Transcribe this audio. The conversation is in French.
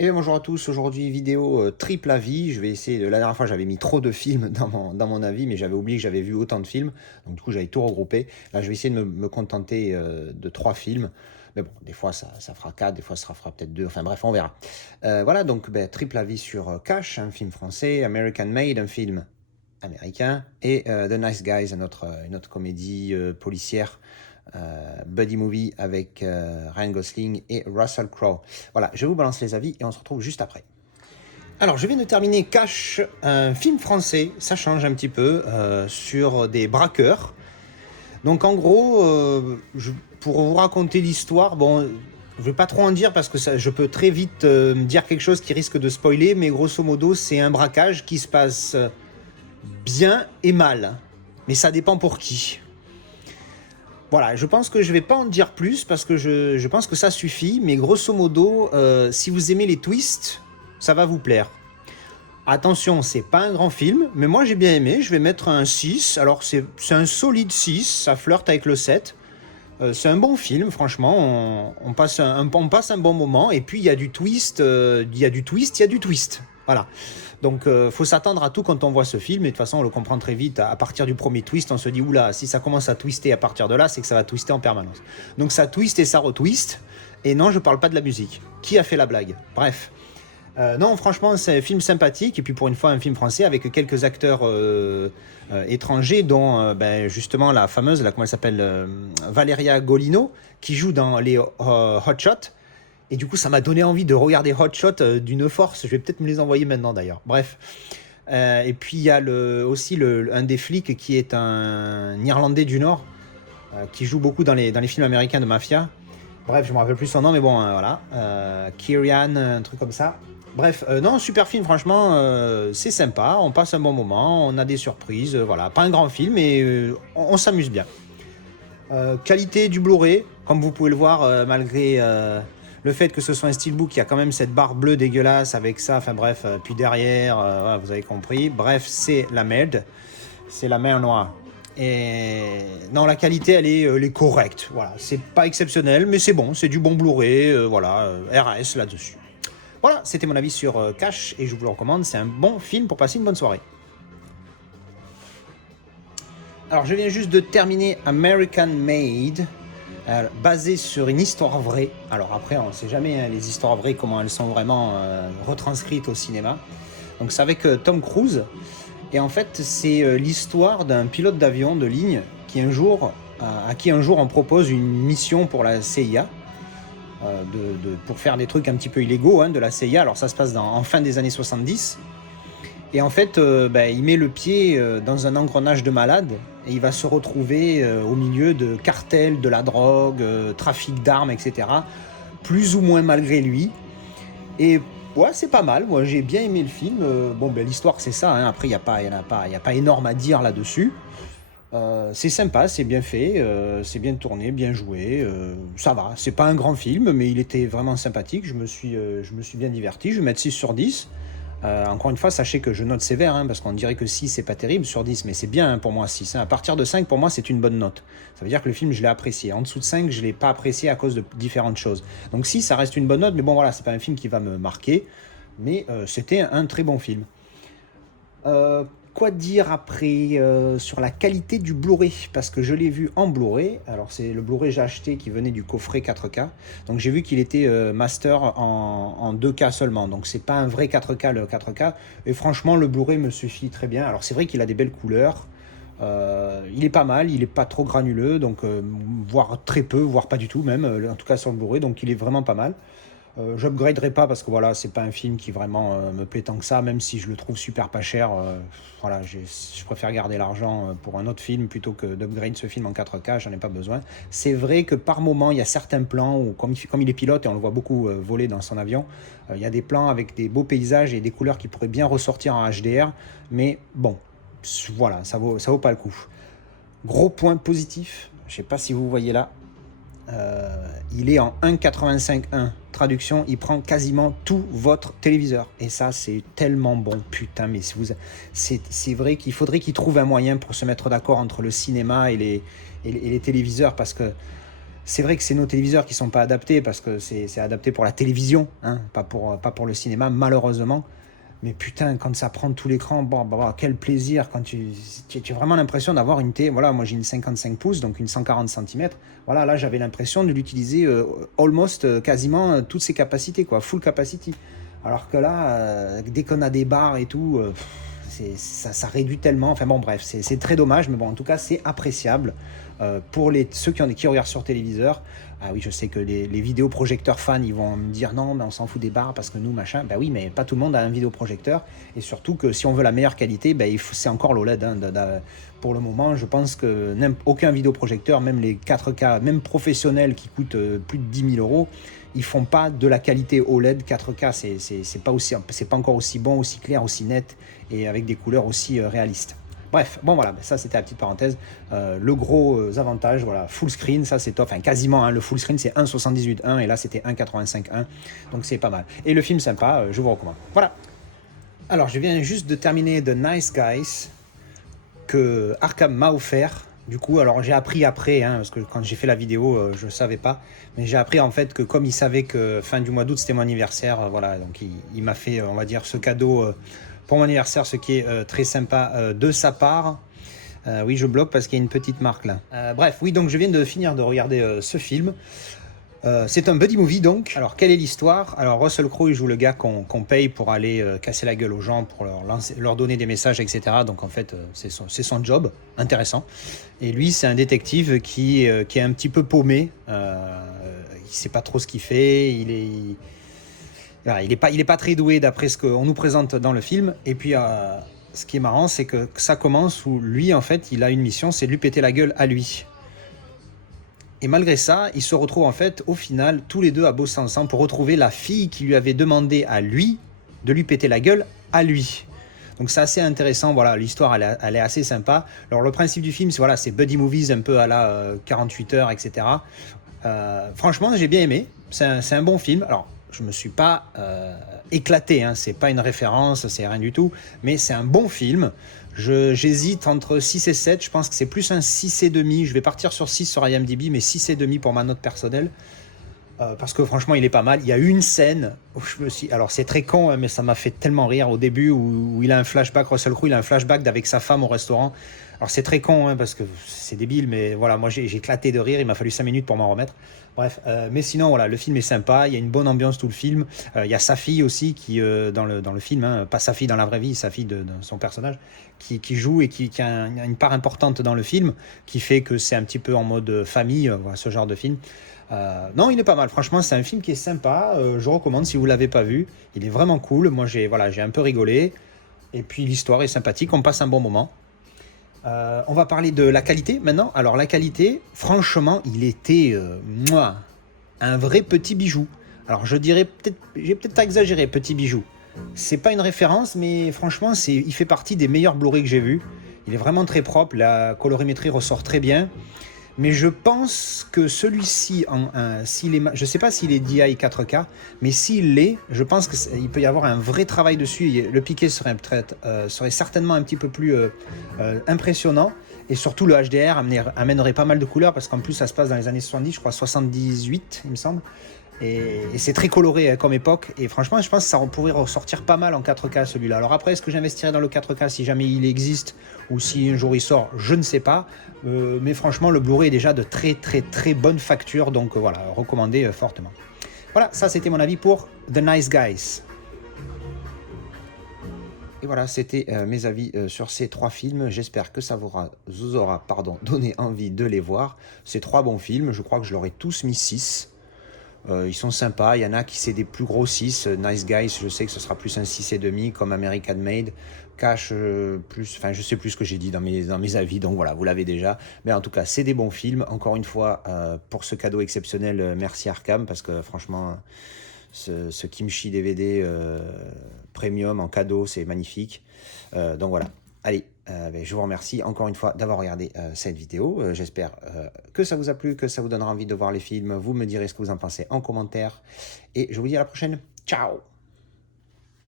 Et bonjour à tous, aujourd'hui vidéo triple avis. Je vais essayer la dernière fois j'avais mis trop de films dans mon avis, mais j'avais oublié que j'avais vu autant de films, donc du coup j'avais tout regroupé. Là je vais essayer de me contenter de 3 films, mais bon, des fois ça fera 4, des fois ça fera peut-être 2, enfin bref, on verra. Voilà, donc triple avis sur Cash, un film français, American Made, un film américain, et The Nice Guys, une autre comédie policière, buddy movie avec Ryan Gosling et Russell Crowe. Voilà, je vous balance les avis et on se retrouve juste après. Alors, je viens de terminer Cash, un film français, ça change un petit peu, sur des braqueurs. Donc, en gros, pour vous raconter l'histoire, bon, je ne vais pas trop en dire parce que je peux très vite me dire quelque chose qui risque de spoiler, mais grosso modo, c'est un braquage qui se passe bien et mal. Mais ça dépend pour qui. Voilà, je pense que je vais pas en dire plus parce que je pense que ça suffit, mais grosso modo, si vous aimez les twists, ça va vous plaire. Attention, c'est pas un grand film, mais moi j'ai bien aimé, je vais mettre un 6. Alors c'est un solide 6, ça flirte avec le 7. C'est un bon film, franchement, on passe un bon moment, et puis il y a du twist, il y a du twist, il y a du twist. Voilà. Donc faut s'attendre à tout quand on voit ce film, et de toute façon on le comprend très vite. À partir du premier twist, on se dit oula, si ça commence à twister à partir de là, c'est que ça va twister en permanence. Donc ça twist et ça retwist, et non, je parle pas de la musique. Qui a fait la blague? Bref. Non, franchement, c'est un film sympathique, et puis pour une fois, un film français avec quelques acteurs étrangers, dont justement la fameuse, comment elle s'appelle, Valeria Golino, qui joue dans les Hot Shots. Et du coup, ça m'a donné envie de regarder Hot Shots d'une force. Je vais peut-être me les envoyer maintenant d'ailleurs. Bref. Et puis il y a aussi un des flics qui est un Irlandais du Nord, qui joue beaucoup dans les films américains de mafia. Bref, je me rappelle plus son nom, mais bon, voilà. Kirian, un truc comme ça. Bref, non, super film, franchement, c'est sympa, on passe un bon moment, on a des surprises, voilà. Pas un grand film, mais on s'amuse bien. Qualité du Blu-ray, comme vous pouvez le voir, malgré le fait que ce soit un steelbook, il y a quand même cette barre bleue dégueulasse avec ça, enfin bref, puis derrière, voilà, vous avez compris. Bref, c'est la merde, c'est la mer noire. Et non, la qualité, elle est correcte. Voilà, c'est pas exceptionnel, mais c'est bon, c'est du bon Blu-ray, voilà, RAS là-dessus. Voilà, c'était mon avis sur Cash, et je vous le recommande, c'est un bon film pour passer une bonne soirée. Alors, je viens juste de terminer American Made, basé sur une histoire vraie. Alors après, on ne sait jamais, hein, les histoires vraies, comment elles sont vraiment retranscrites au cinéma. Donc c'est avec Tom Cruise. Et en fait, c'est l'histoire d'un pilote d'avion de ligne qui à qui un jour on propose une mission pour la CIA, pour faire des trucs un petit peu illégaux, hein, de la CIA. Alors ça se passe en fin des années 70. Et en fait, il met le pied dans un engrenage de malade, et il va se retrouver au milieu de cartels, de la drogue, trafic d'armes, etc. Plus ou moins malgré lui. Et ouais, c'est pas mal. Moi, j'ai bien aimé le film. L'histoire, c'est ça, hein. Après, il n'y a pas énorme à dire là-dessus. C'est sympa, c'est bien fait, c'est bien tourné, bien joué. Ça va. C'est pas un grand film, mais il était vraiment sympathique. Je me suis bien diverti. Je vais mettre 6 sur 10. Encore une fois, sachez que je note sévère, hein, parce qu'on dirait que 6 c'est pas terrible sur 10, mais c'est bien, hein, pour moi 6, hein. À partir de 5, pour moi, c'est une bonne note. Ça veut dire que le film, je l'ai apprécié. En dessous de 5, je l'ai pas apprécié à cause de différentes choses. Donc 6, ça reste une bonne note, mais bon voilà, c'est pas un film qui va me marquer, mais c'était un très bon film. Quoi dire après sur la qualité du Blu-ray? Parce que je l'ai vu en Blu-ray. Alors c'est le Blu-ray que j'ai acheté qui venait du coffret 4K. Donc j'ai vu qu'il était master en 2K seulement. Donc c'est pas un vrai 4K, le 4K. Et franchement, le Blu-ray me suffit très bien. Alors c'est vrai qu'il a des belles couleurs. Il est pas mal, il est pas trop granuleux, donc voire très peu, voire pas du tout même, en tout cas sur le Blu-ray. Donc il est vraiment pas mal. J'upgraderai pas parce que voilà, c'est pas un film qui vraiment me plaît tant que ça, même si je le trouve super pas cher. Voilà, je préfère garder l'argent pour un autre film plutôt que d'upgrade ce film en 4K, j'en ai pas besoin. C'est vrai que par moment, il y a certains plans où, comme il est pilote et on le voit beaucoup voler dans son avion, il y a des plans avec des beaux paysages et des couleurs qui pourraient bien ressortir en HDR, mais bon, voilà, ça vaut pas le coup. Gros point positif, je sais pas si vous voyez là, il est en 1.85.1. Traduction, il prend quasiment tout votre téléviseur. Et ça, c'est tellement bon. Putain, mais c'est vrai qu'il faudrait qu'ils trouvent un moyen pour se mettre d'accord entre le cinéma et les téléviseurs, parce que C'est vrai que c'est nos téléviseurs qui sont pas adaptés parce que c'est adapté pour la télévision, hein, pas pour le cinéma, malheureusement. Mais putain, quand ça prend tout l'écran, quel plaisir quand tu as vraiment l'impression d'avoir une télé. Voilà, moi j'ai une 55 pouces, donc une 140 cm. Voilà, là j'avais l'impression de l'utiliser quasiment toutes ses capacités, quoi, full capacity. Alors que là, dès qu'on a des barres et tout, ça réduit tellement. Enfin bon, bref, c'est très dommage, mais bon, en tout cas, c'est appréciable pour ceux qui regardent sur téléviseur. Ah oui, je sais que les vidéoprojecteurs fans, ils vont me dire non, mais on s'en fout des barres parce que nous, machin. Ben oui, mais pas tout le monde a un vidéoprojecteur. Et surtout que si on veut la meilleure qualité, ben, c'est encore l'OLED. Hein, pour le moment, je pense que aucun vidéoprojecteur, même les 4K, même professionnels qui coûtent plus de 10 000 euros, ils font pas de la qualité OLED 4K. C'est pas encore aussi bon, aussi clair, aussi net et avec des couleurs aussi réalistes. Bref, bon voilà, ça c'était la petite parenthèse. Le gros avantage, voilà, full screen, ça c'est top, enfin quasiment, hein, le full screen c'est 1,78.1 et là c'était 1,85.1, donc c'est pas mal. Et le film sympa, je vous recommande. Voilà. Alors je viens juste de terminer The Nice Guys que Arkham m'a offert. Du coup, alors j'ai appris après, hein, parce que quand j'ai fait la vidéo, je savais pas, mais j'ai appris en fait que comme il savait que fin du mois d'août c'était mon anniversaire, voilà, donc il m'a fait, on va dire, ce cadeau pour mon anniversaire, ce qui est très sympa de sa part. Oui, je bloque parce qu'il y a une petite marque là. Bref, oui, donc je viens de finir de regarder ce film. C'est un buddy movie donc. Alors quelle est l'histoire? Alors Russell Crowe il joue le gars qu'on paye pour aller casser la gueule aux gens, pour leur donner des messages, etc. Donc en fait c'est son job, intéressant. Et lui c'est un détective qui est un petit peu paumé, il sait pas trop ce qu'il fait, il est pas très doué d'après ce qu'on nous présente dans le film. Et puis ce qui est marrant c'est que ça commence où lui en fait il a une mission, c'est de lui péter la gueule à lui. Et malgré ça, ils se retrouvent en fait au final tous les deux à bosser ensemble pour retrouver la fille qui lui avait demandé à lui de lui péter la gueule à lui. Donc c'est assez intéressant, voilà, l'histoire elle est assez sympa. Alors le principe du film, c'est buddy movies un peu à la 48 heures, etc. Franchement, j'ai bien aimé, c'est un bon film. Alors je me suis pas éclaté, hein. C'est pas une référence, c'est rien du tout, mais c'est un bon film. J'hésite entre 6 et 7, je pense que c'est plus un 6,5. Je vais partir sur 6 sur IMDb, mais 6,5 pour ma note personnelle. Parce que franchement, il est pas mal. Il y a une scène où je me suis... Alors c'est très con, hein, mais ça m'a fait tellement rire au début où il a un flashback, Russell Crowe, il a un flashback avec sa femme au restaurant. Alors c'est très con, hein, parce que c'est débile, mais voilà, moi j'ai éclaté de rire, il m'a fallu 5 minutes pour m'en remettre. Bref, mais sinon, voilà, le film est sympa, il y a une bonne ambiance tout le film. Il y a sa fille aussi qui, dans le film, hein, pas sa fille dans la vraie vie, sa fille de son personnage, qui joue et qui a une part importante dans le film, qui fait que c'est un petit peu en mode famille, voilà, ce genre de film. Non, il est pas mal, franchement, c'est un film qui est sympa, je recommande si vous ne l'avez pas vu, il est vraiment cool, moi j'ai un peu rigolé, et puis l'histoire est sympathique, on passe un bon moment. On va parler de la qualité maintenant. Alors la qualité, franchement, il était un vrai petit bijou. Alors je dirais j'ai peut-être exagéré, petit bijou. C'est pas une référence, mais franchement, il fait partie des meilleurs Blu-ray que j'ai vus. Il est vraiment très propre, la colorimétrie ressort très bien. Mais je pense que celui-ci, je ne sais pas s'il est DI 4K, mais s'il l'est, je pense qu'il peut y avoir un vrai travail dessus. Le piqué serait certainement un petit peu plus impressionnant. Et surtout, le HDR amènerait pas mal de couleurs, parce qu'en plus, ça se passe dans les années 70, je crois 78, il me semble. Et c'est très coloré, hein, comme époque. Et franchement, je pense que ça pourrait ressortir pas mal en 4K celui-là. Alors après, est-ce que j'investirais dans le 4K si jamais il existe ou si un jour il sort? Je ne sais pas. Mais franchement, le Blu-ray est déjà de très très très bonne facture. Donc voilà, recommandé fortement. Voilà, ça c'était mon avis pour The Nice Guys. Et voilà, c'était mes avis sur ces 3 films. J'espère que ça vous aura donné envie de les voir. Ces 3 bons films, je crois que je leur ai tous mis 6. Ils sont sympas, il y en a qui c'est des plus gros 6, Nice Guys, je sais que ce sera plus un 6,5 comme American Made, Cash plus, enfin je sais plus ce que j'ai dit dans mes avis, donc voilà, vous l'avez déjà, mais en tout cas c'est des bons films, encore une fois, pour ce cadeau exceptionnel, merci Arkham, parce que franchement, ce Kimchi DVD premium en cadeau, c'est magnifique, donc voilà. Allez, je vous remercie encore une fois d'avoir regardé cette vidéo. J'espère que ça vous a plu, que ça vous donnera envie de voir les films. Vous me direz ce que vous en pensez en commentaire. Et je vous dis à la prochaine. Ciao!